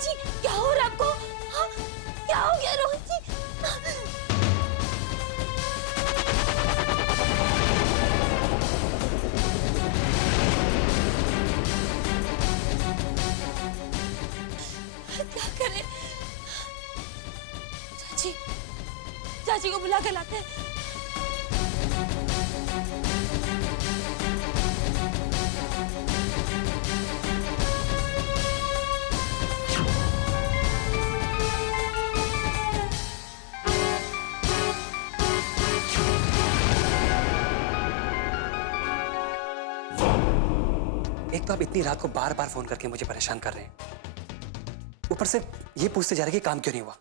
जी, क्या हो रहा है आपको? हाँ? क्या हो गया रोहन जी? क्या करें? चाची, चाची को बुला कर लाते हैं। एक तो आप इतनी रात को बार बार फोन करके मुझे परेशान कर रहे हैं, ऊपर से ये पूछते जा रहे कि काम क्यों नहीं हुआ।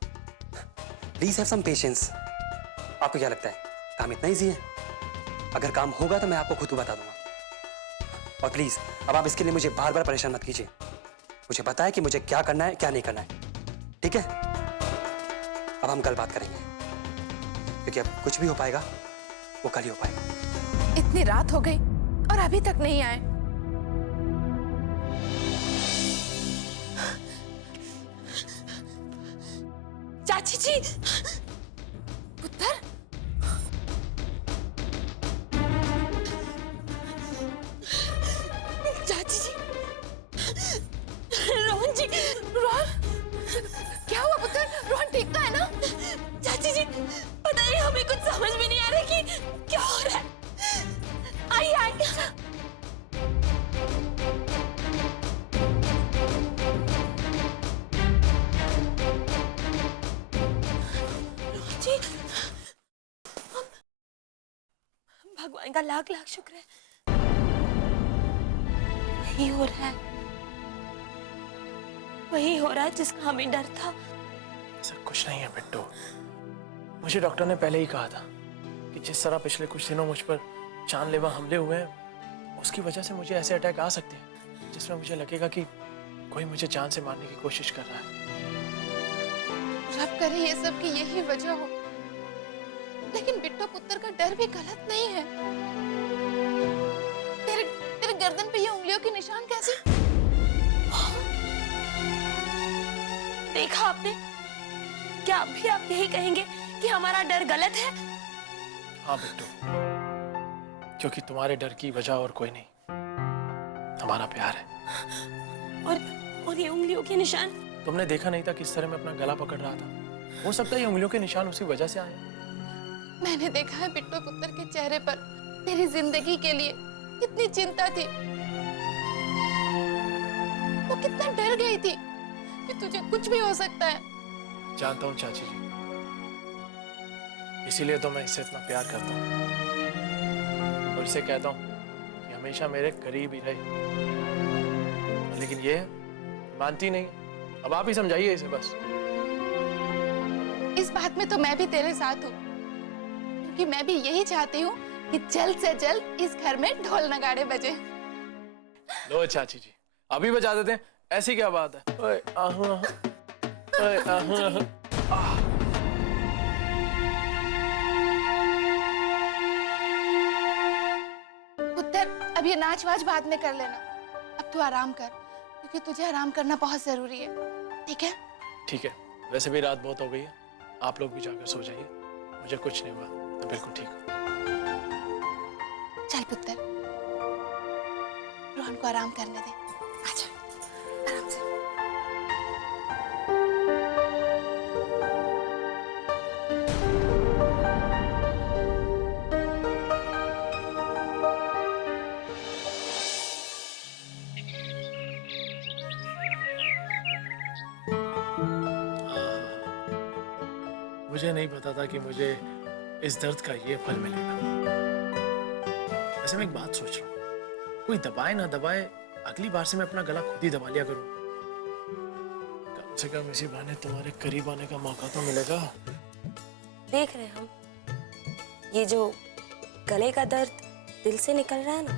Please have some patience. आपको क्या लगता है काम इतना इजी है? अगर काम होगा तो मैं आपको खुद बता दूंगा। और प्लीज अब आप इसके लिए मुझे बार बार परेशान मत कीजिए। मुझे बताएं कि मुझे क्या करना है क्या नहीं करना है, ठीक है? अब हम कल बात करेंगे, क्योंकि अब कुछ भी हो पाएगा वो कल ही हो पाएगा। इतनी रात हो गई और अभी तक नहीं आए। चाची जी, पुत्र, चाची जी, रोहन जी, रोहन, क्या हुआ पुत्र? रोहन ठीक तो है ना? चाची जी, पता नहीं हमें कुछ समझ में नहीं आ रहा कि क्या हो रहा है। आइए आइए। रोहन जी, भगवान का लाख लाख शुक्र है, वही हो रहा है, वही हो रहा है जिसका हमें डर था। ऐसा कुछ नहीं है बिट्टू। मुझे डॉक्टर ने पहले ही कहा था कि जिस तरह पिछले कुछ दिनों मुझ पर जानलेवा हमले हुए हैं, उसकी वजह से मुझे ऐसे अटैक आ सकते हैं जिसमें मुझे लगेगा कि कोई मुझे जान से मारने की कोशिश कर रहा है। रब करे ये सब की यही वजह हो, लेकिन बिट्टू पुत्र का डर भी गलत नहीं है। तेरे गर्दन पे ये उंगलियों के निशान कैसे? देखा आपने? क्या अभी आप यही कहेंगे कि हमारा डर गलत है? हाँ बिट्टू, क्योंकि तुम्हारे डर की वजह और कोई नहीं, हमारा प्यार है। और ये उंगलियों के निशान? तुमने देखा नहीं था किस तरह मैं अपना गला पकड़ रहा था? हो सकता है ये उंगलियों के निशान उसी वजह से आए। मैंने देखा है बिट्टू पुत्र के चेहरे पर तेरी जिंदगी के लिए कितनी चिंता थी। वो कितना डर गई थी कि तुझे कुछ भी हो सकता है। जानता हूँ चाची जी, इसीलिए तो मैं इससे इतना प्यार करता हूँ और इसे कहता हूँ कि हमेशा मेरे करीब ही रहे। लेकिन ये मानती नहीं। अब आप ही समझाइए इसे बस। इस बात में तो मैं भी तेरे साथ हूँ, क्योंकि मैं भी यही चाहती हूँ कि जल्द से जल्द इस घर में ढोल नगाड़े बजे। लो चाची जी, अभी बजा देते हैं। ऐसी क्या बात है? ओए आहू आहू, ओए आहू आहू, आह। पुत्र, अब ये नाच वाच बाद में कर लेना। अब तू आराम कर, क्योंकि तुझे आराम करना बहुत जरूरी है, ठीक है? ठीक है, वैसे भी रात बहुत हो गई है, आप लोग भी जाकर सो जाइए। मुझे कुछ नहीं हुआ, मैं बिल्कुल ठीक हूँ। चल पुत्र, रोहन को आराम करने दे। आजा, आराम से। मुझे नहीं पता था कि मुझे इस दर्द का ये फल मिलेगा। वैसे मैं एक बात सोच रहा हूँ, कोई दबाए ना दबाए, अगली बार से मैं अपना गला खुद ही दबा लिया करूँ। कम से कम इसी बहाने तुम्हारे करीब आने का मौका तो मिलेगा। देख रहे हम, ये जो गले का दर्द दिल से निकल रहा है ना,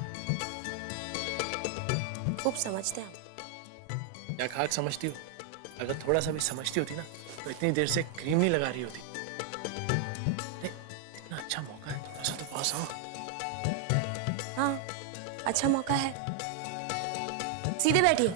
खूब समझते हैं हम। क्या खाक समझती हो? अगर थोड़ा सा भी समझती होती ना, तो इतनी देर से क्रीम नहीं लगा रही होती। इतना अच्छा मौका है, थोड़ा सा तो पास आओ। हाँ, अच्छा मौका है। सीधे बैठिए,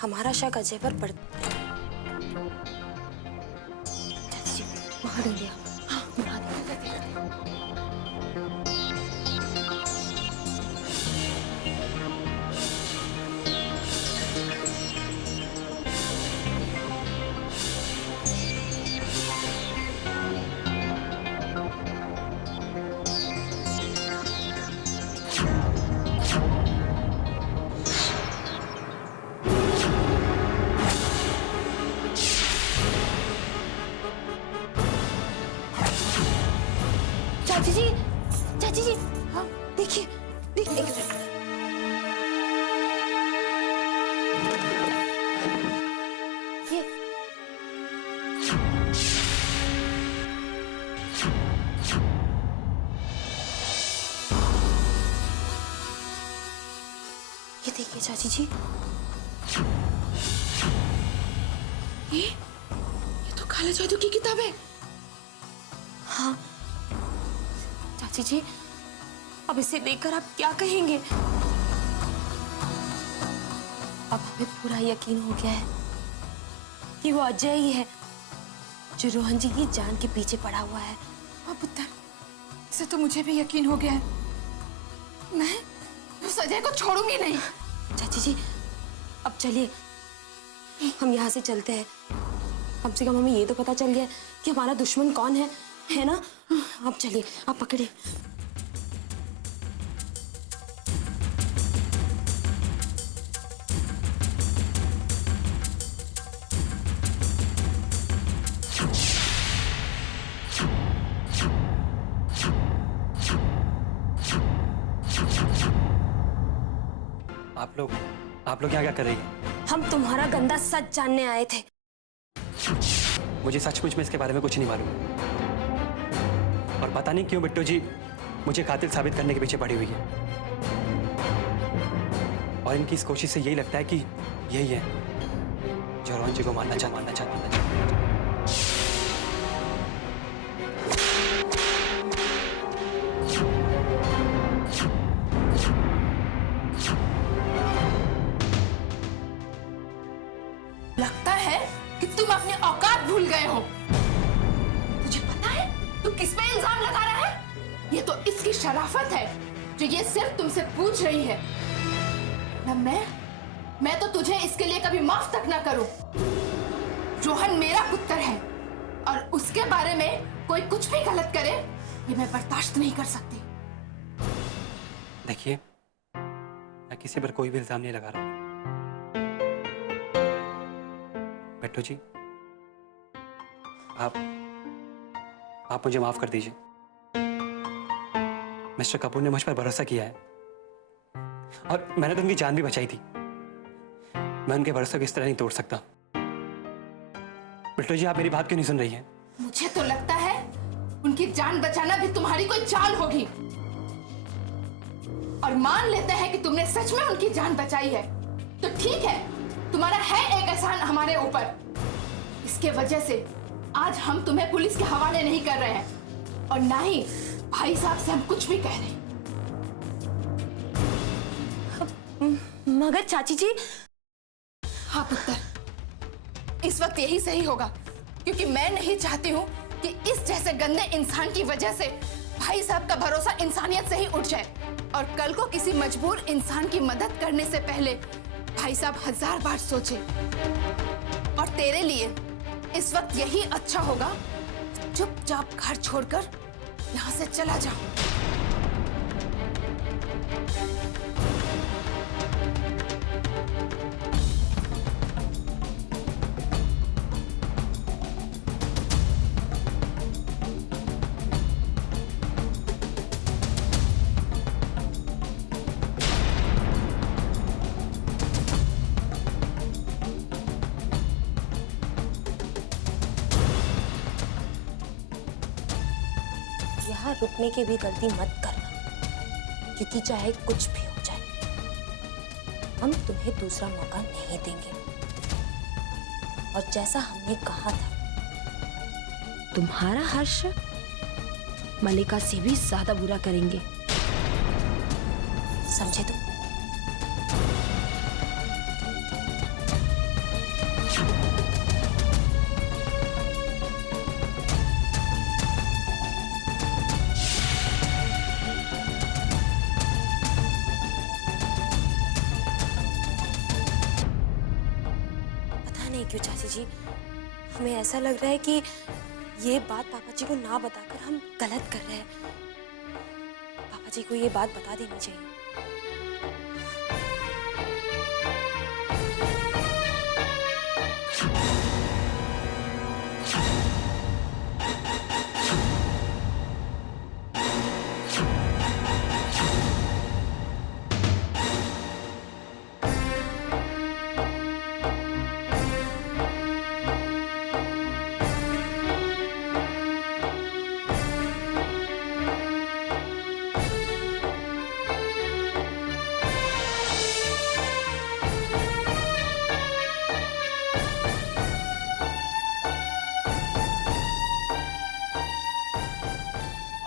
हमारा शक अजय पर पड़। चाची जी वहां दे दिया। हाँ वहां दे। चाची जी हाँ देखिए देखिए एक मिनट। ये देखिए चाची जी, ये तो काला जादू की किताब है। हाँ चाची जी, अब इसे देखकर आप क्या कहेंगे? अब हमें पूरा यकीन हो गया है कि वो अजय ही है जो रोहन जी की जान के पीछे पड़ा हुआ है। हाँ पुत्र, इसे तो मुझे भी यकीन हो गया है। मैं उस अजय को छोड़ूंगी नहीं। चाची जी अब चलिए हम यहाँ से चलते हैं। कम से कम हमें ये तो पता चल गया कि हमारा दुश्मन कौन है ना? अब चलिए, आप पकड़िए। आप लोग यहाँ क्या कर रही हैं? हम तुम्हारा गंदा सच जानने आए थे। मुझे सचमुच में इसके बारे में कुछ नहीं मालूम, और पता नहीं क्यों बिट्टू जी मुझे कातिल साबित करने के पीछे पड़ी हुई है, और इनकी इस कोशिश से यही लगता है कि यही है जो रोहन जी को मारना चाहता। लगता है कि तुम अपनी औकात भूल गए हो। तुझे पता है तू किस पे इल्जाम लगा रहा है? ये तो इसकी शराफत है जो ये सिर्फ तुमसे पूछ रही है। न मैं तो तुझे इसके लिए कभी माफ तक ना करूं। रोहन मेरा पुत्र है और उसके बारे में कोई कुछ भी गलत करे ये मैं बर्दाश्त नहीं कर सकती। देखिए, मैं किसी पर कोई भी इल्जाम नहीं लगा रहा। बिट्टू जी, आप मुझे माफ कर दीजिए। मिस्टर कपूर ने मुझ पर भरोसा किया है और मैंने तो उनकी जान भी बचाई थी। मैं उनके भरोसे को इस तरह नहीं तोड़ सकता। बिट्टू जी, आप मेरी बात क्यों नहीं सुन रही हैं? मुझे तो लगता है उनकी जान बचाना भी तुम्हारी कोई चाल होगी, और मान लेते हैं कि तुमने सच में उनकी जान बचाई है तो ठीक है, तुम्हारा है एक एहसान हमारे ऊपर। इसके वजह से आज हम तुम्हें पुलिस के हवाले नहीं कर रहे हैं और ना ही भाई साहब से हम कुछ भी कह रहे हैं। मगर चाची जी। हाँ पुत्र, इस वक्त यही सही होगा, क्योंकि मैं नहीं चाहती हूँ कि इस जैसे गंदे इंसान की वजह से भाई साहब का भरोसा इंसानियत से ही उठ जाए, और कल को किसी मजबूर इंसान की मदद करने से पहले भाई साहब 1000 बार सोचे। और तेरे लिए इस वक्त यही अच्छा होगा, चुपचाप घर छोड़कर यहाँ से चला जाओ। यहाँ रुकने की भी गलती मत करना, क्योंकि चाहे कुछ भी हो जाए हम तुम्हें दूसरा मौका नहीं देंगे। और जैसा हमने कहा था, तुम्हारा हर्ष मलिका से भी ज्यादा बुरा करेंगे, समझे तुम? नहीं क्यों चाची जी, हमें ऐसा लग रहा है कि ये बात पापा जी को ना बताकर हम गलत कर रहे हैं। पापा जी को ये बात बता देनी चाहिए।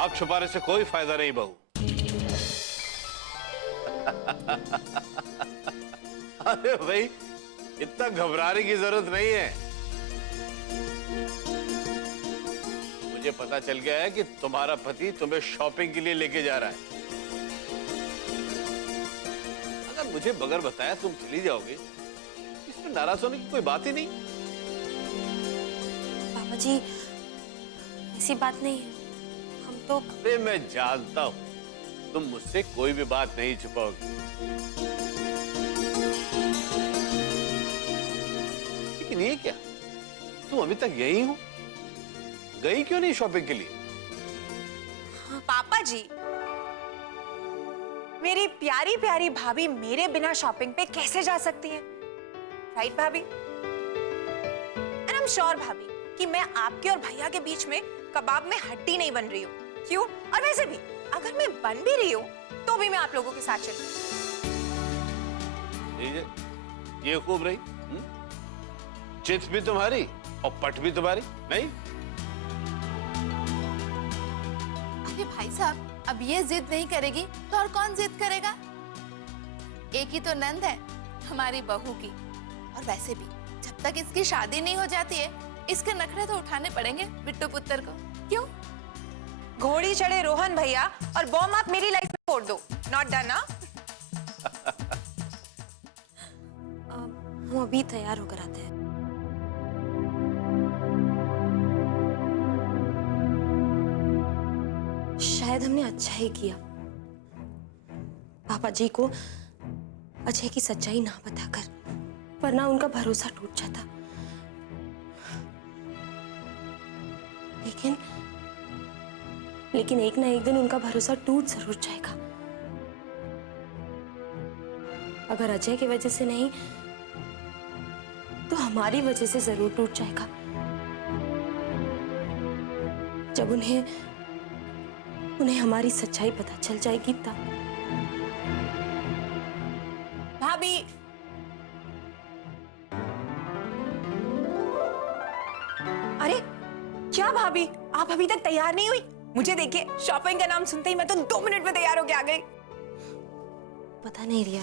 अब छुपाने से कोई फायदा नहीं बहू। अरे भाई, इतना घबराने की जरूरत नहीं है। मुझे पता चल गया है कि तुम्हारा पति तुम्हें शॉपिंग के लिए लेके जा रहा है। अगर मुझे बगैर बताया तुम चली जाओगे, इसमें नाराज होने की कोई बात ही नहीं। पापा जी ऐसी बात नहीं है, हम तो अरे मैं जानता हूं तुम मुझसे कोई भी बात नहीं छुपाओगी, लेकिन ये क्या, तुम अभी तक यही हो, गई क्यों नहीं शॉपिंग के लिए? पापा जी, मेरी प्यारी प्यारी भाभी मेरे बिना शॉपिंग पे कैसे जा सकती हैं? राइट भाभी? एंड आई एम श्योर भाभी कि मैं आपके और भैया के बीच में कबाब में हड्डी नहीं बन रही हूँ। क्यों? और वैसे भी अगर मैं बन भी रही हूँ तो भी मैं आप लोगों के साथ चलूँ। ये खूब रही, चित भी तुम्हारी और पट भी तुम्हारी, नहीं? अरे भाई साहब, अब ये जिद नहीं करेगी तो और कौन जिद करेगा? एक ही तो नंद है हमारी बहू की, और वैसे भी जब तक इसकी शादी नहीं हो जाती है इसके नखरे तो उठाने पड़ेंगे बिट्टू पुत्र को। क्यों? घोड़ी चढ़े रोहन भैया और बॉम्ब आप मेरी लाइफ में फोड़ दो। नॉट डन ना? हम अभी तैयार होकर आते हैं। शायद हमने अच्छा ही किया पापा जी को अजय की सच्चाई ना बताकर, वरना उनका भरोसा टूट जाता। लेकिन एक ना एक दिन उनका भरोसा टूट जरूर जाएगा। अगर अजय की वजह से नहीं तो हमारी वजह से जरूर टूट जाएगा। जब उन्हें हमारी सच्चाई पता चल जाएगी तब। भाभी, अरे क्या भाभी, आप अभी तक तैयार नहीं हुई? मुझे देखिए, शॉपिंग का नाम सुनते ही मैं तो 2 मिनट में तैयार होके आ गई। पता नहीं रिया,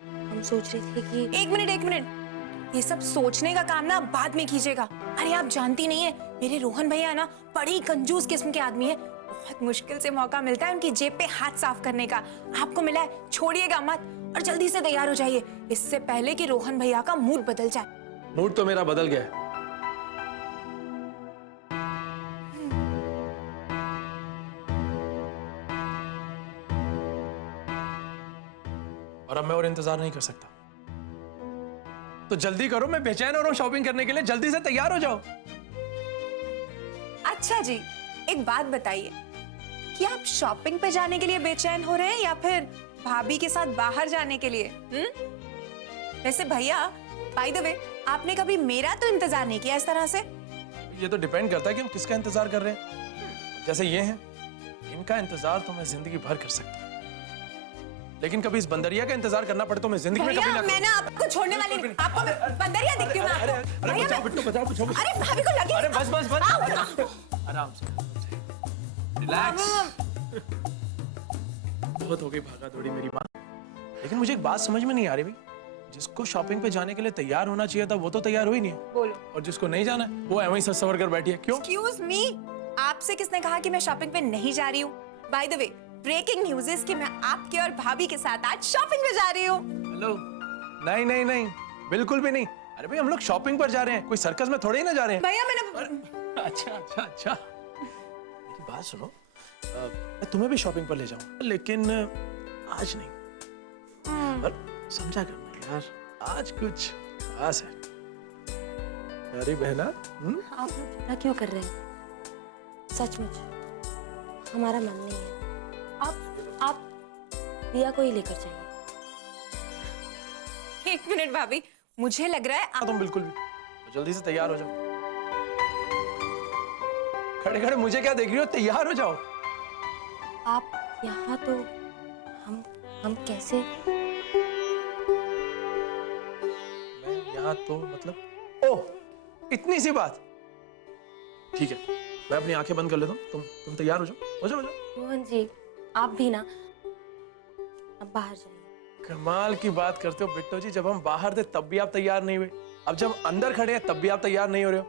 हम सोच रहे थे कि एक मिनट, ये सब सोचने का काम ना बाद में कीजिएगा। अरे आप जानती नहीं है, मेरे रोहन भैया ना बड़ी कंजूस किस्म के आदमी है। बहुत मुश्किल से मौका मिलता है उनकी जेब पे हाथ साफ करने का। आपको मिला है, छोड़िएगा मत और जल्दी से तैयार हो जाइए, इससे पहले कि रोहन भैया का मूड बदल जाए। मूड तो मेरा बदल गया है। और अब मैं और इंतजार नहीं कर सकता, तो जल्दी करो, मैं बेचैन हो रहा हूं शॉपिंग करने के लिए। जल्दी से तैयार हो जाओ। अच्छा जी, एक बात बताइए कि आप शॉपिंग पे जाने के लिए बेचैन हो रहे हैं या फिर भाभी के साथ बाहर जाने के लिए? वैसे भैया, बाय द वे, आपने कभी मेरा तो इंतजार नहीं किया इस तरह से। ये तो डिपेंड करता है कि हम किसका इंतजार कर रहे हैं। जैसे ये हैं, इनका इंतजार तो मैं जिंदगी भर कर सकता हूं, लेकिन कभी इस बंदरिया का इंतजार करना पड़े तो मैं जिंदगी में कभी ना। मैं ना आपको छोड़ने वाली नहीं। आपको मैं बंदरिया दिखती हूं ना आपको। भैया, बचाओ। अरे भाभी को लगी। अरे बस आराम से रिलैक्स। बहुत हो गई भागा दौड़ी मेरी माँ। लेकिन मुझे एक बात समझ में नहीं आ रही भाई, जिसको शॉपिंग पे जाने के लिए तैयार होना चाहिए था वो तो तैयार हुई नहीं है। बोलो। और जिसको नहीं जाना है वो ऐਵੇਂ ही सच सवर कर बैठी है। क्यों? एक्सक्यूज मी, आपसे किसने कहा कि मैं शॉपिंग पे नहीं जा रही हूँ? By the way, breaking news is कि मैं आपके और भाभी के साथ आज शॉपिंग पे जा रही हूँ। हेलो, नहीं, बिल्कुल भी नहीं। अरे भाई हम लोग शॉपिंग पर जा रहे हैं, कोई सर्कस में थोड़े ही ना जा रहे हैं। भैया मैंने अच्छा अच्छा अच्छा, मेरी बात सुनो, मैं तुम्हें भी शॉपिंग पर ले जाऊं, लेकिन आज नहीं। और समझा करना यार, आज कुछ खास है। अरे बहना, आप लोग झगड़ा क्यों कर रहे हैं? सचमुच हमारा मन नहीं है। आप रिया को ही लेकर जाइए। एक मिनट भाभी, मुझे लग रहा है तुम बिल्कुल भी, तो जल्दी से तैयार हो जाओ। खड़े खड़े मुझे क्या देख रही हो, तैयार हो जाओ। आप यहाँ तो हम कैसे? मैं यहाँ तो मतलब, ओह इतनी सी बात। ठीक है, मैं अपनी आंखें बंद कर लेता हूँ, तुम तैयार हो जाओ, हो जाओ। रोहन जी, आप भी ना अब बाहर जाइए। कमाल की बात करते हो बिट्टो जी, जब हम बाहर थे तब भी आप तैयार नहीं हुए, अब जब अंदर खड़े हैं तब भी आप तैयार नहीं हो रहे हो।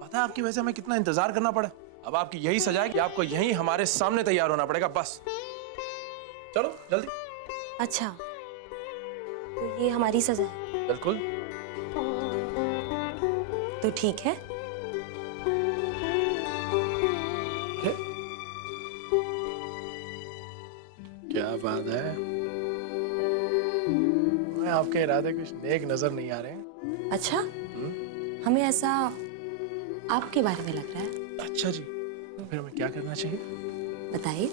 पता है आपकी वजह से हमें कितना इंतजार करना पड़ा। अब आपकी यही सजा है कि आपको यहीं हमारे सामने तैयार होना पड़ेगा, बस। चलो जल्दी। अच्छा, तो ये हमारी सजा है? बिल्कुल। तो ठीक है। अरे, क्या बात है, मैं आपके इरादे कुछ नेक नजर नहीं आ रहे हैं। अच्छा, हमें ऐसा आपके बारे में लग रहा है। अच्छा जी, तो फिर हमें क्या करना चाहिए? बताइए।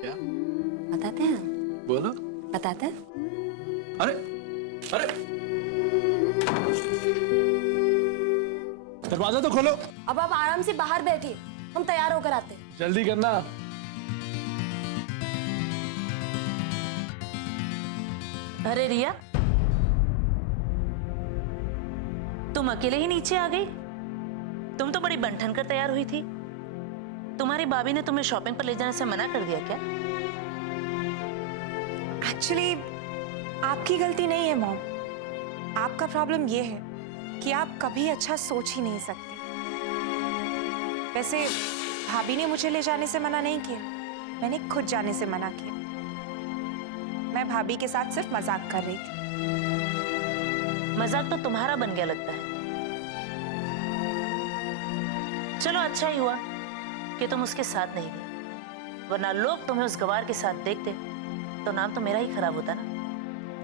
क्या बताते हैं हम। बोलो। बताते हैं। अरे अरे, दरवाजा तो खोलो। अब आप आराम से बाहर बैठिए, हम तैयार होकर आते हैं। जल्दी करना। अरे रिया, तुम अकेले ही नीचे आ गई? तुम तो बड़ी बनठन कर तैयार हुई थी। तुम्हारी भाभी ने तुम्हें शॉपिंग पर ले जाने से मना कर दिया क्या? एक्चुअली आपकी गलती नहीं है मॉम, आपका प्रॉब्लम ये है कि आप कभी अच्छा सोच ही नहीं सकते। वैसे भाभी ने मुझे ले जाने से मना नहीं किया, मैंने खुद जाने से मना किया। मैं भाभी के साथ सिर्फ मजाक कर रही थी। मजाक तो तुम्हारा बन गया लगता है। चलो अच्छा ही हुआ कि तुम उसके साथ नहीं गई, वरना लोग तुम्हें उस गवार के साथ देखते तो नाम तो मेरा ही खराब होता ना।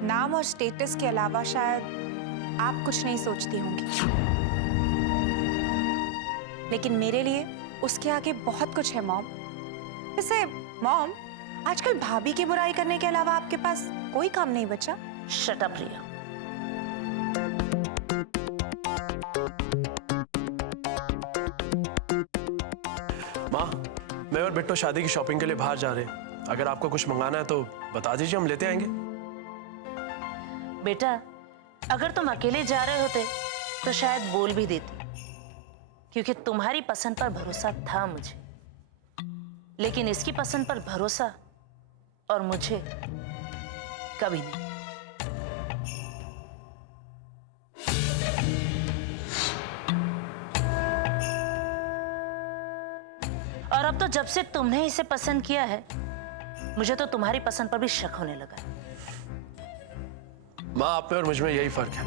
नाम और स्टेटस के अलावा शायद आप कुछ नहीं सोचती होंगी, लेकिन मेरे लिए उसके आगे बहुत कुछ है मॉम। वैसे मॉम, आजकल भाभी की बुराई करने के अलावा आपके पास कोई काम नहीं बचा? शट अप रिया। माँ, मैं और बिट्टो शादी की शॉपिंग के लिए बाहर जा रहे हैं। अगर आपको कुछ मंगाना है तो बता दीजिए, हम लेते आएंगे। बेटा, अगर तुम अकेले जा रहे होते तो शायद बोल भी देती, क्योंकि तुम्हारी पसंद पर भरोसा था मुझे, लेकिन इसकी पसंद पर भरोसा और मुझे कभी नहीं। और अब तो जब से तुमने इसे पसंद किया है, मुझे तो तुम्हारी पसंद पर भी शक होने लगा है। माँ, आप में और मुझ में यही फर्क है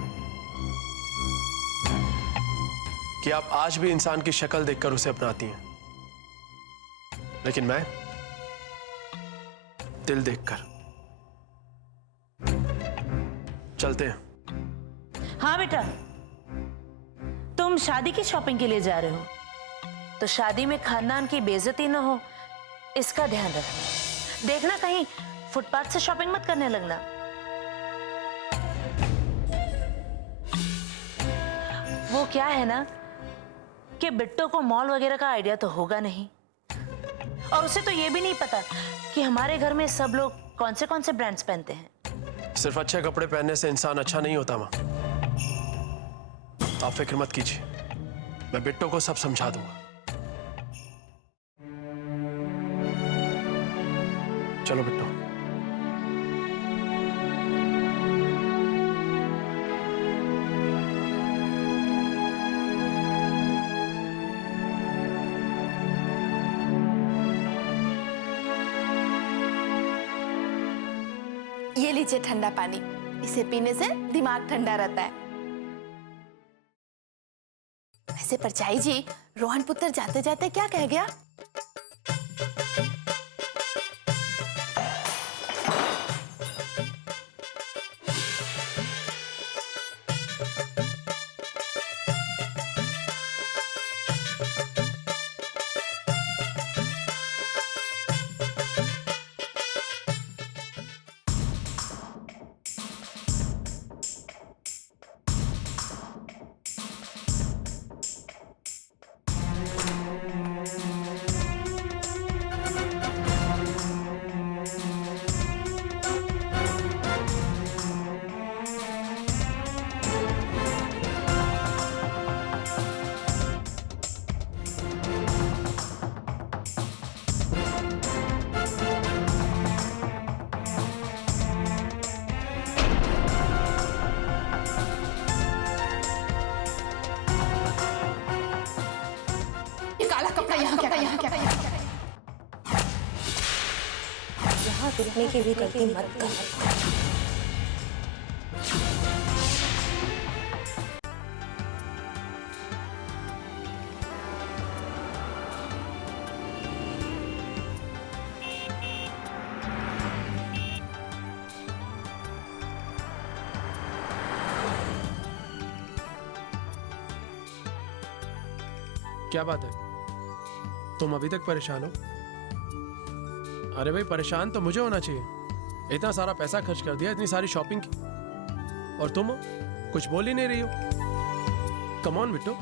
कि आप आज भी इंसान की शक्ल देखकर उसे अपनाती हैं, लेकिन मैं दिल देखकर। चलते हैं। हाँ बेटा, तुम शादी की शॉपिंग के लिए जा रहे हो तो शादी में खानदान की बेइज्जती न हो, इसका ध्यान रखना। देखना कहीं फुटपाथ से शॉपिंग मत करने लगना। वो क्या है ना कि बिट्टो को मॉल वगैरह का आइडिया तो होगा नहीं, और उसे तो ये भी नहीं पता कि हमारे घर में सब लोग कौन से ब्रांड्स पहनते हैं। सिर्फ अच्छे कपड़े पहनने से इंसान अच्छा नहीं होता माँ। आप फिक्र मत कीजिए, मैं बिट्टो को सब समझा दूंगा। चलो बिट्टो। ये लीजिए ठंडा पानी, इसे पीने से दिमाग ठंडा रहता है। वैसे परछाई जी, रोहन पुत्र जाते जाते क्या कह गया? काला कपड़ा यहाँ क्या? यहाँ रुकने की भी गलती मत करना। क्या बात है, तुम अभी तक परेशान हो? अरे भाई, परेशान तो मुझे होना चाहिए। इतना सारा पैसा खर्च कर दिया, इतनी सारी शॉपिंग की, और तुम कुछ बोल ही नहीं रही हो। कम ऑन बिट्टू,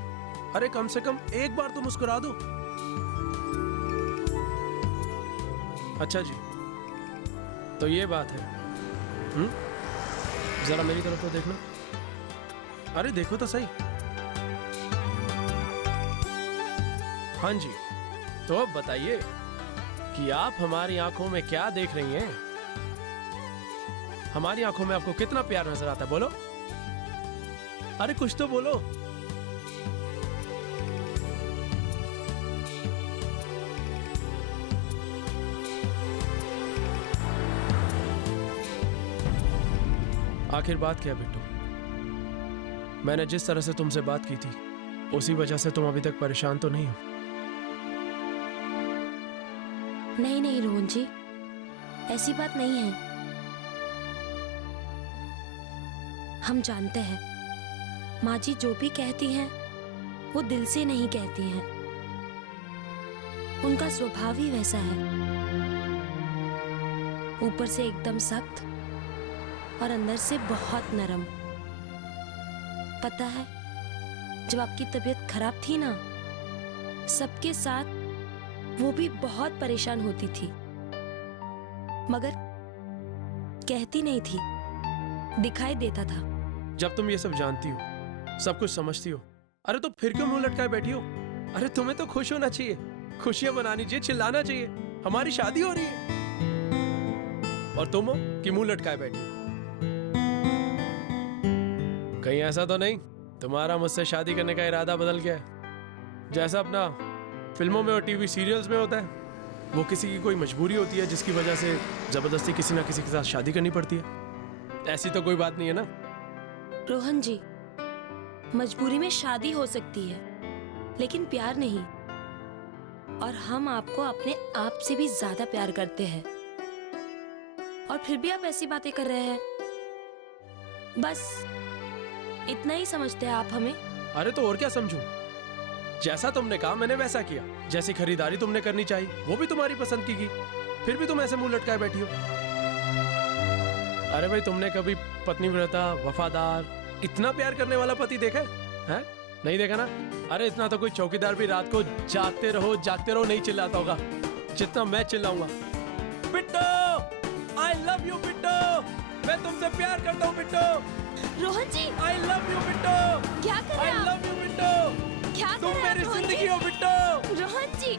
अरे कम से कम एक बार तो मुस्कुरा दो। अच्छा जी, तो ये बात है। जरा मेरी तरफ तो देखना। अरे देखो तो सही। हाँ जी, तो अब बताइए कि आप हमारी आंखों में क्या देख रही हैं? हमारी आंखों में आपको कितना प्यार नजर आता है, बोलो। अरे कुछ तो बोलो। आखिर बात क्या है बिट्टू? मैंने जिस तरह से तुमसे बात की थी, उसी वजह से तुम अभी तक परेशान तो नहीं हो? नहीं नहीं रोहन जी, ऐसी बात नहीं है। हम जानते हैं माँ जी जो भी कहती हैं वो दिल से नहीं कहती हैं, उनका स्वभाव ही वैसा है। ऊपर से एकदम सख्त और अंदर से बहुत नरम। पता है, जब आपकी तबीयत खराब थी ना, सबके साथ वो भी बहुत परेशान होती थी, मगर कहती नहीं थी, दिखाई देता था। जब तुम ये सब जानती हो, सब कुछ समझती हो, अरे तो फिर क्यों मुंह लटकाए बैठी हो? अरे तुम्हें तो खुश होना चाहिए, खुशियां मनानी चाहिए, चिल्लाना चाहिए। हमारी शादी हो रही है और तुम हो कि मुंह लटकाए बैठी हो? कहीं ऐसा तो नहीं तुम्हारा मुझसे शादी करने का इरादा बदल गया है, जैसा अपना फिल्मों में और टीवी सीरियल्स में होता है? वो किसी की कोई मजबूरी होती है जिसकी वजह से जबरदस्ती किसी ना किसी के साथ शादी करनी पड़ती है। ऐसी तो कोई बात नहीं है ना? रोहन जी, मजबूरी में शादी हो सकती है, लेकिन प्यार नहीं। और हम आपको अपने आप से भी ज्यादा प्यार करते हैं, और फिर भी आप ऐसी बातें कर रहे हैं। बस इतना ही समझते हैं आप हमें? अरे तो और क्या समझूं? जैसा तुमने कहा मैंने वैसा किया। जैसी खरीदारी तुमने करनी चाहिए वो भी तुम्हारी पसंद की, फिर भी तुम ऐसे मुंह लटकाए बैठी हो। अरे भाई, तुमने कभी पत्नी व्रता, वफादार, इतना प्यार करने वाला पति देखा है? नहीं देखा ना? अरे इतना तो कोई चौकीदार भी रात को जागते रहो नहीं चिल्लाता होगा जितना मैं चिल्लाऊंगा। Bittu, I love you Bittu, मैं तुमसे प्यार करता हूँ Bittu. Rohan ji, I love you Bittu, क्या कर रहे आई हैं आप? लव यू बिट्टू, क्या कर तुम रहे हैं मेरी रोहन जिंदगी जी? हो बिट्टू। रोहन जी।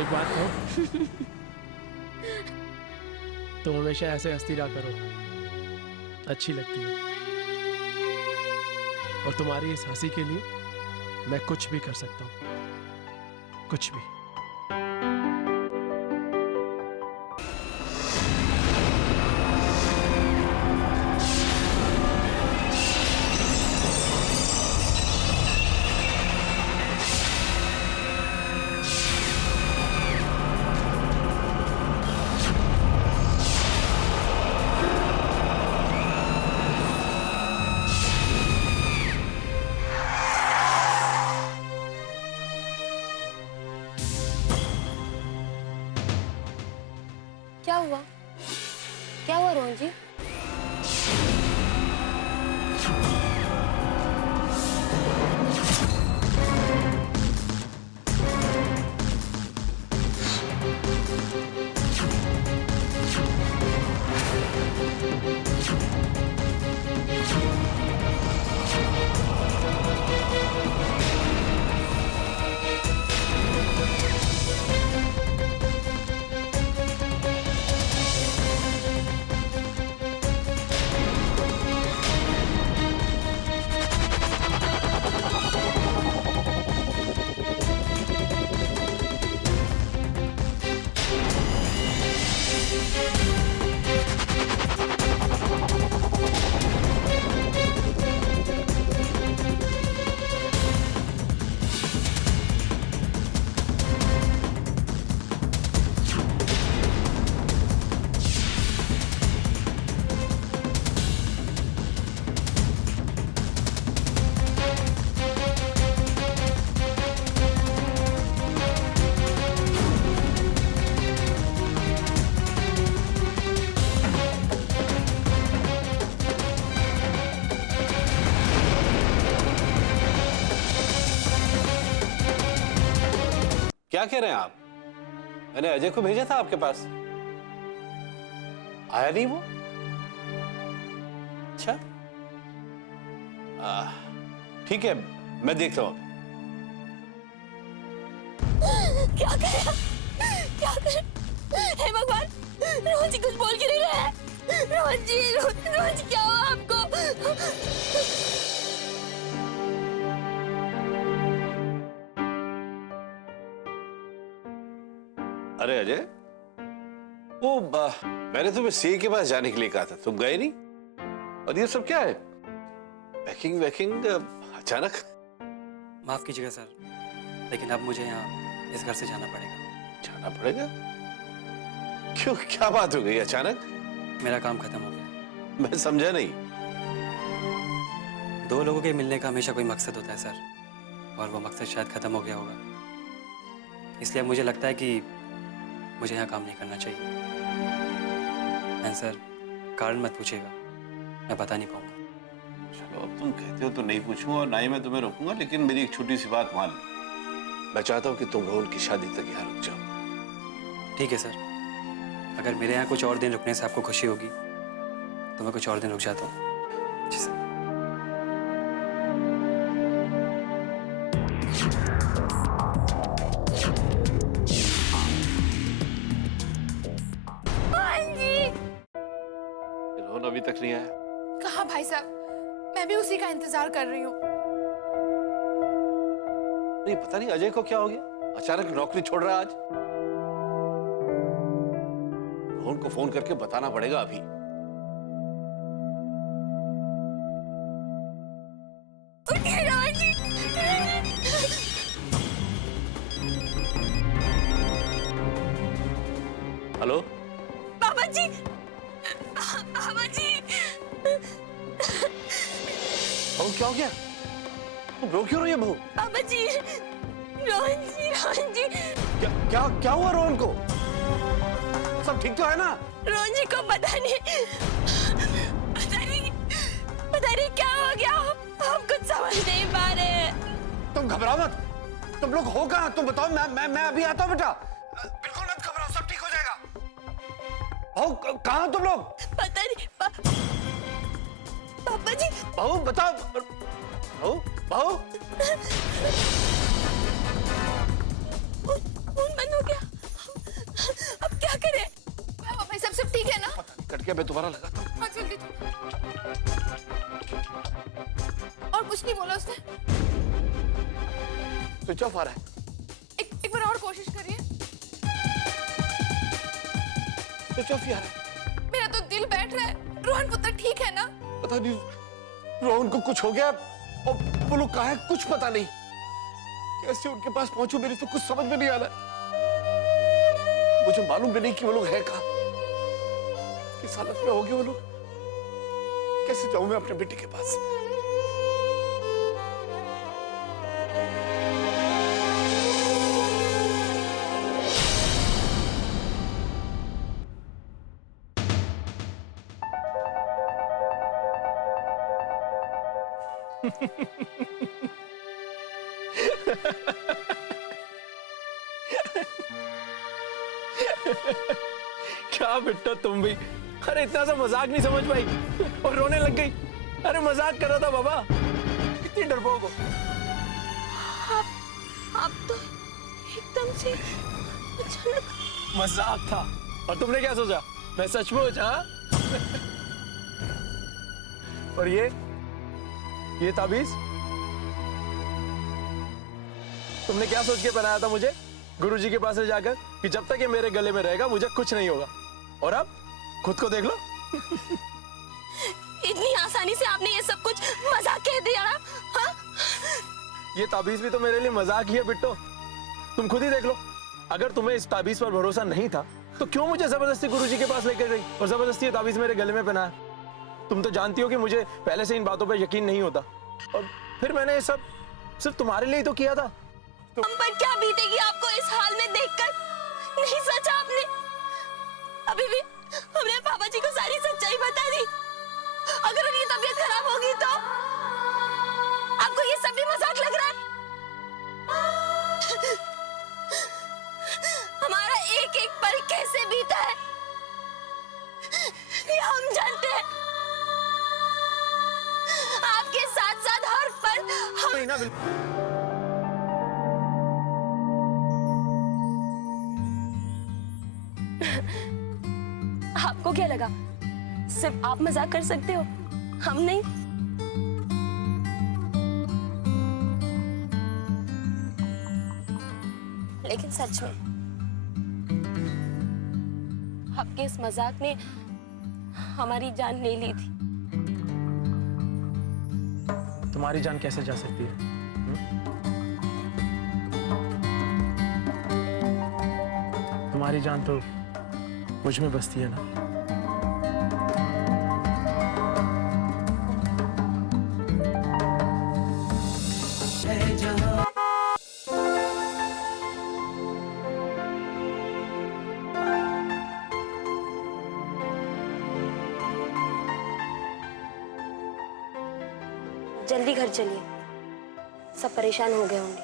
एक बात कहूं, तुम हमेशा ऐसे हंसती रहा करो, अच्छी लगती है। और तुम्हारी इस हंसी के लिए मैं कुछ भी कर सकता हूं, कुछ भी। क्या हुआ? क्या हुआ रोहन जी? क्या कह रहे हैं आप? मैंने अजय को भेजा था आपके पास, आया नहीं वो? अच्छा, ठीक है, मैं देखता हूं। क्या करें? क्या करें? हे भगवान, रोहन जी कुछ बोल के नहीं रहे हैं। रोहन जी क्या हुआ आपको? अरे अजय, वो मैंने तुम्हें सीए के पास जाने के लिए कहा था, तुम गए नहीं? और ये सब क्या है? पैकिंग अचानक? माफ कीजिएगा सर, लेकिन अब मुझे यहाँ इस घर से जाना पड़ेगा। जाना पड़ेगा? क्यों, क्या बात हो गई अचानक? मेरा काम खत्म हो गया। मैं समझा नहीं। दो लोगों के मिलने का हमेशा कोई मकसद होता है सर, और वो मकसद शायद खत्म हो गया होगा। इसलिए मुझे लगता है कि मुझे यहाँ काम नहीं करना चाहिए। सर, कारण मत पूछिएगा, मैं बता नहीं पाऊंगा। चलो, अब तुम कहते हो तो नहीं पूछूंगा और ना ही मैं तुम्हें रोकूंगा, लेकिन मेरी एक छोटी सी बात मान लो। मैं चाहता हूँ कि तुम रोहन की शादी तक यहाँ रुक जाओ। ठीक है सर, अगर मेरे यहाँ कुछ और दिन रुकने से आपको खुशी होगी तो मैं कुछ और दिन रुक जाता हूँ। जी सर। रोहन अभी तक नहीं आया? कहाँ भाई साहब, मैं भी उसी का इंतजार कर रही हूँ। नहीं, पता नहीं अजय को क्या हो गया, अचानक नौकरी छोड़ रहा है आज। रोहन को फोन करके बताना पड़ेगा अभी। हेलो बाबा जी, बाबा जी। बहू, क्या हो गया? तुम रो क्यों रही है बहू? बाबा जी, रोहन जी। क्या हुआ रोहन को? सब ठीक तो है ना? रोहन जी को पता नहीं क्या हो गया। हम कुछ समझ नहीं पा रहे। तुम घबराओ मत। तुम लोग हो कहाँ? तुम बताओ, मैं अभी आता हूँ बेटा। बिल्कुल मत घबराओ, सब ठीक हो जाएगा। बहू, कहाँ तुम लोग? पता नहीं पापा जी। बहू बताओ। बहू फोन बंद हो गया, अब क्या करें? भाई साहब, सब ठीक है ना? कट गया, मैं दोबारा लगाता हूँ। हाँ, जल्दी। और कुछ नहीं बोला उसने? स्विच ऑफ आ रहा है। एक बार और कोशिश करिए। स्विच ऑफ ही आ रहा है। मेरा तो दिल बैठ रहा है। रोहन पुत्र ठीक है ना? पता नहीं रोहन को कुछ हो गया और वो लोग कहाँ है कुछ पता नहीं। कैसे उनके पास पहुंचूं, मेरी तो कुछ समझ में नहीं आ रहा। मुझे मालूम भी नहीं कि वो लोग हैं कहाँ, किस हालत में होंगे वो लोग। कैसे जाऊं मैं अपने बेटे के पास? क्या बिट्टो तुम भी, अरे इतना सा मजाक नहीं समझ पाई और रोने लग गई। अरे मजाक कर रहा था बाबा, कितनी डरपोक हो। आप तो एकदम से अचानक। मजाक था और तुमने क्या सोचा मैं सचमुच? हाँ। और ये ताबीज तुमने क्या सोच के पहनाया था मुझे गुरुजी के पास से जाकर कि जब तक ये मेरे गले में रहेगा मुझे कुछ नहीं होगा, और अब खुद को देख लो। इतनी आसानी से आपने ये सब कुछ मजाक कह दिया ना? हाँ? ये ताबीज भी तो मेरे लिए मजाक ही है बिट्टो, तुम खुद ही देख लो। अगर तुम्हें इस ताबीज पर भरोसा नहीं था तो क्यों मुझे जबरदस्ती गुरुजी के पास लेकर गई और जबरदस्ती ये ताबीज मेरे गले में पहनाया? तुम तो जानती हो कि मुझे पहले से इन बातों पर यकीन नहीं होता, और फिर मैंने ये सब सिर्फ तुम्हारे लिए ही तो किया था। हम पर क्या बीतेगी आपको इस हाल में देखकर? नहीं सोचा आपने? अभी भी हमने पापा जी को सारी सच्चाई बता दी। अगर उनकी तबीयत खराब होगी तो आपको ये सब भी मजाक लग रहा है? हमारा एक एक पल कैसे बीता है ये हम जानते हैं। आपके साथ साथ हर पल हम नहीं ना, बिल्कुल। आपको क्या लगा सिर्फ आप मजाक कर सकते हो, हम नहीं? लेकिन सच में आपके इस मजाक ने हमारी जान ले ली थी। तुम्हारी जान कैसे जा सकती है? तुम्हारी जान तो मुझ में बसती है ना। जल्दी घर चलिए, सब परेशान हो गए होंगे।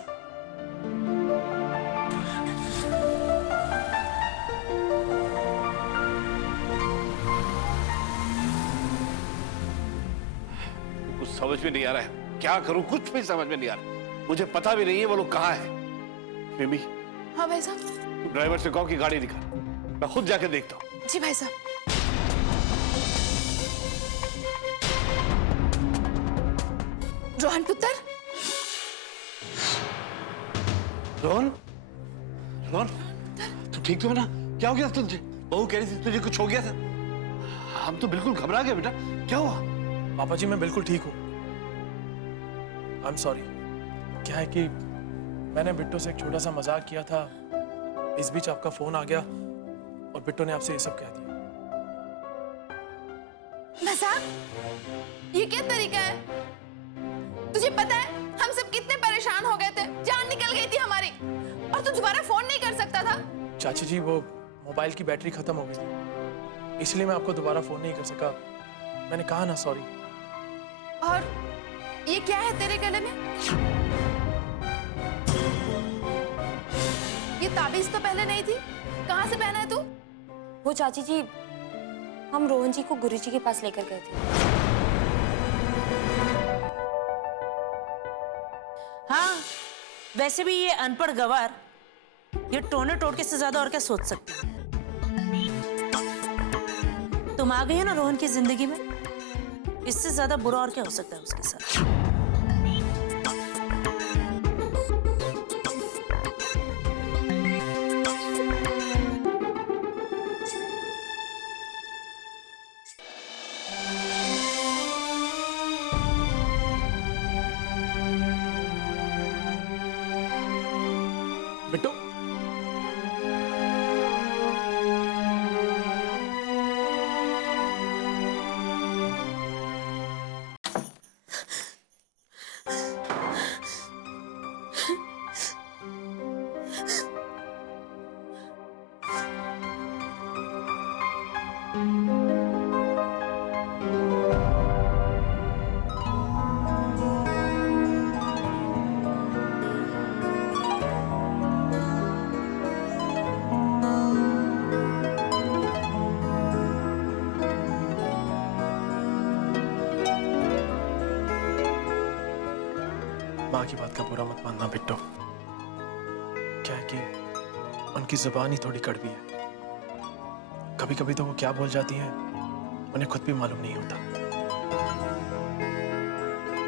कुछ समझ में नहीं आ रहा है, क्या करूं कुछ भी समझ में नहीं आ रहा। मुझे पता भी नहीं है वो लोग कहाँ हैं। मिमी, हाँ भाई साहब। ड्राइवर से कहो कि गाड़ी दिखा, मैं खुद जाके देखता हूँ। जी भाई साहब। रोहन पुत्र, रोहन, रोहन, तू ठीक तो है ना? क्या हो गया था तुझे? बहू कह रही थी तुझे कुछ हो गया था। हम तो बिल्कुल घबरा गए बेटा, क्या हुआ? पापा जी मैं बिल्कुल ठीक हूँ। I am sorry. क्या है कि मैंने बिट्टो से एक छोटा सा मजाक किया था, इस बीच आपका फोन आ गया और बिट्टो ने आपसे ये सब कह दिया। मजाक? ये क्या तरीका है? तुझे पता है हम सब कितने परेशान हो गए थे, जान निकल गई थी हमारी, और तू दोबारा फोन नहीं कर सकता था? चाची जी वो मोबाइल की बैटरी खत्म हो गई थी, इसलिए मैं आपको दोबारा फोन नहीं कर सका। मैंने कहा ना सॉरी। और ये क्या है तेरे गले में? ये ताबीज तो पहले नहीं थी, कहाँ से पहना है तू? वो चाची जी, हम रोहन जी को गुरुजी के पास लेकर गए थे। हाँ, वैसे भी ये अनपढ़ गवार ये टोने टोटके से ज्यादा और क्या सोच सकती है। तुम आ गई हो ना रोहन की जिंदगी में, इससे ज्यादा बुरा और क्या हो सकता है उसके साथ। बिट्टू, माँ की बात का बुरा मत मानना बिट्टो। क्या है कि उनकी जुबान ही थोड़ी कड़वी है। कभी कभी तो वो क्या बोल जाती है उन्हें खुद भी मालूम नहीं होता।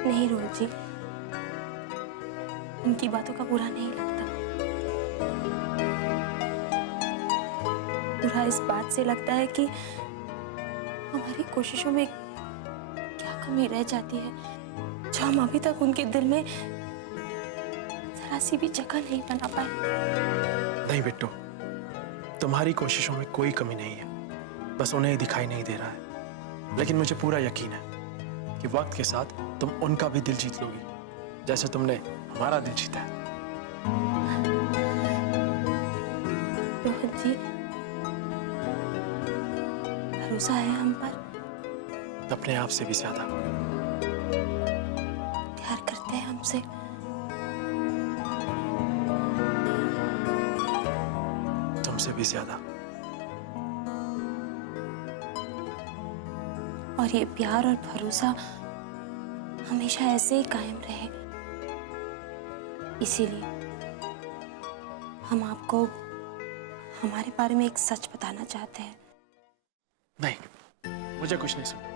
नहीं रोहन जी, उनकी बातों का बुरा नहीं लगता। बुरा इस बात से लगता है कि हमारी कोशिशों में क्या कमी रह जाती है जो हम अभी तक उनके दिल में जरा सी भी जगह नहीं बना पाए। नहीं बिट्टो, तुम्हारी कोशिशों में कोई कमी नहीं है, बस उन्हें दिखाई नहीं दे रहा है। लेकिन मुझे पूरा यकीन है कि वक्त के साथ तुम उनका भी दिल जीत लोगी, जैसे तुमने हमारा दिल जीता है। रोहन जी, भरोसा है हम पर? अपने आप से भी ज्यादा। प्यार करते हैं हमसे? तुमसे भी ज्यादा। और ये प्यार और भरोसा हमेशा ऐसे ही कायम रहे, इसीलिए हम आपको हमारे बारे में एक सच बताना चाहते हैं। नहीं, मुझे कुछ नहीं सुनना।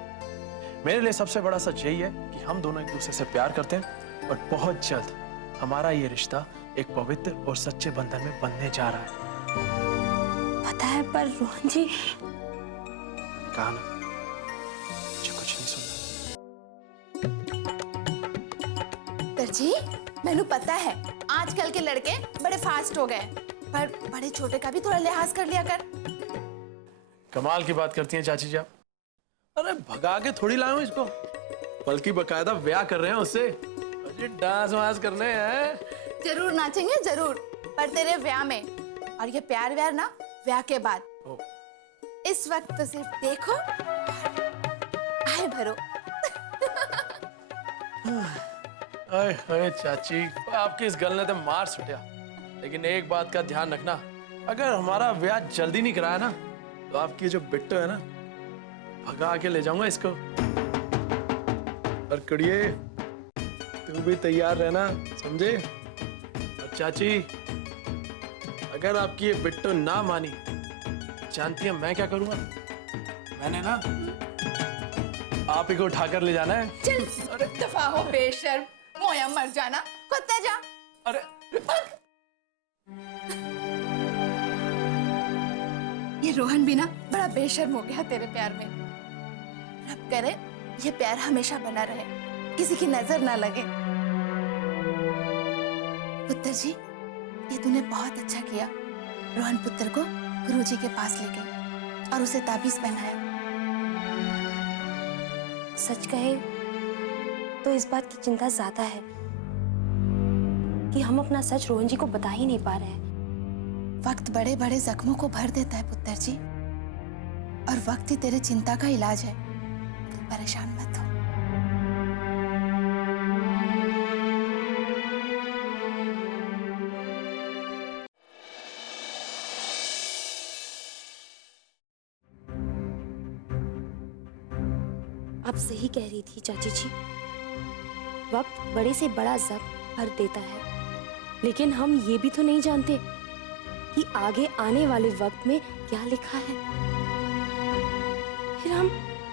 मेरे लिए सबसे बड़ा सच यही है कि हम दोनों एक दूसरे से प्यार करते हैं और बहुत जल्द हमारा ये रिश्ता एक पवित्र और सच्चे बंधन में बनने जा रहा है। पता है, पर रोहन जी, कहा ना, मुझे कुछ नहीं सुनना। दर्जी, मैंने पता है आजकल के लड़के बड़े फास्ट हो गए, पर बड़े छोटे का भी थोड़ा लिहाज कर लिया कर। कमाल की बात करती हैं चाची जी आप। अरे भगा के थोड़ी लाऊं इसको, बल्कि बकायदा ब्याह कर रहे हैं उससे। अरे डांस वांस करने हैं। जरूर नाचेंगे, जरूर, पर तेरे ब्याह में। और ये प्यार व्यार ना ब्याह के बाद। ओ। इस वक्त तो सिर्फ देखो, आए भरो। अरे अरे चाची, आपकी इस गल ने तो मार सुटिया। लेकिन एक बात का ध्यान रखना, अगर हमारा ब्याह जल्दी नहीं कराया ना, तो आपकी जो बिट्टो है ना, भगा के ले जाऊंगा इसको। और कुड़िए, तू भी तैयार रहना, समझे? और चाची, अगर आपकी ये बिट्टो ना मानी, जानती है मैं क्या करूंगा? मैंने ना आप ही को उठाकर ले जाना है। चल, अरे दफा हो बेशर्म, मोया मर जाना, कुत्ते जा। अरे ये रोहन भी ना बड़ा बेशर्म हो गया तेरे प्यार में। रब करे ये प्यार हमेशा बना रहे, किसी की नजर ना लगे। पुत्र जी, ये तूने बहुत अच्छा किया। रोहन पुत्र को गुरुजी के पास ले गई और उसे ताबीज पहनाया। सच कहे तो इस बात की चिंता ज्यादा है कि हम अपना सच रोहन जी को बता ही नहीं पा रहे हैं। वक्त बड़े बड़े जख्मों को भर देता है पुत्र जी, और वक्त ही तेरे चिंता का इलाज है। तू परेशान मत हो। आप सही कह रही थी चाची जी, वक्त बड़े से बड़ा जख्म भर देता है, लेकिन हम ये भी तो नहीं जानते कि आगे आने वाले वक्त में क्या लिखा है। फिर हम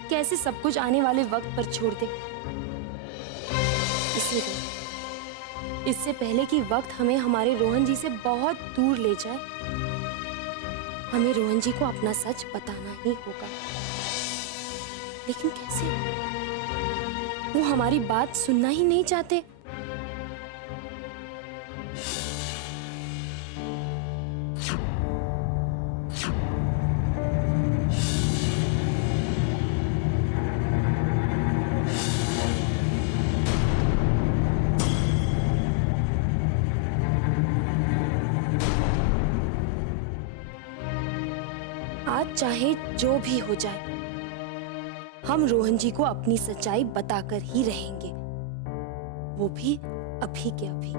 कैसे सब कुछ आने वाले वक्त पर छोड़ दें? इसीलिए इससे पहले कि वक्त हमें हमारे रोहन जी से बहुत दूर ले जाए, हमें रोहन जी को अपना सच बताना ही होगा। लेकिन कैसे? वो हमारी बात सुनना ही नहीं चाहते। आज चाहे जो भी हो जाए, हम रोहन जी को अपनी सच्चाई बताकर ही रहेंगे, वो भी अभी के अभी।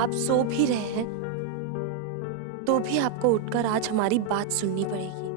आप सो भी रहे हैं तो भी आपको उठकर आज हमारी बात सुननी पड़ेगी।